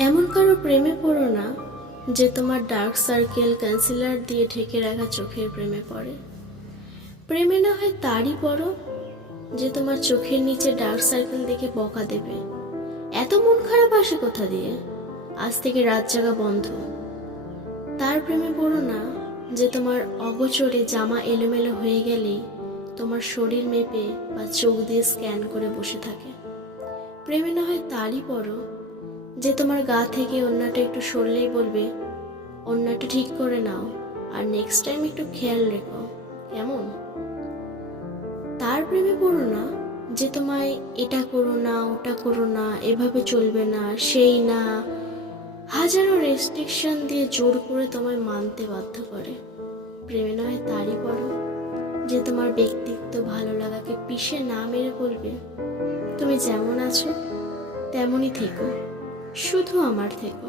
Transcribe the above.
এমন কারও প্রেমে পড়ো না যে তোমার ডার্ক সার্কেল কনসিলার দিয়ে ঢেকে রাখা চোখের প্রেমে পড়ে। প্রেমে না হয় তারই পড়ো যে তোমার চোখের নিচে ডার্ক সার্কেল দেখে বকা দেবে। এত মন খারাপ আসে কোথা দিয়ে? আজ থেকে রাত জাগা বন্ধ। তার প্রেমে পড়ো না যে তোমার অগোচরে জামা এলোমেলো হয়ে গেলেই তোমার শরীর মেপে বা চোখ দিয়ে স্ক্যান করে বসে থাকে। প্রেমে না হয় তারই পড়ো যে তোমার গা থেকে অন্যটা একটু সরলেই বলবে, অন্যটা ঠিক করে নাও, আর নেক্সট টাইম একটু খেয়াল রেখো। কেমন? তার প্রেমে পড়ো না যে তোমায় এটা করো না, ওটা করো না, এভাবে চলবে না, সেই না। হাজারো রেস্ট্রিকশন দিয়ে জোর করে তোমায় মানতে বাধ্য করে। প্রেমে নয়, তারই পড়ো। যে তোমার ব্যক্তিত্ব ভালো লাগাকে পিষে না মেরে বলবে, তুমি যেমন আছো, তেমনই থেকো। শুধু আমার থেকো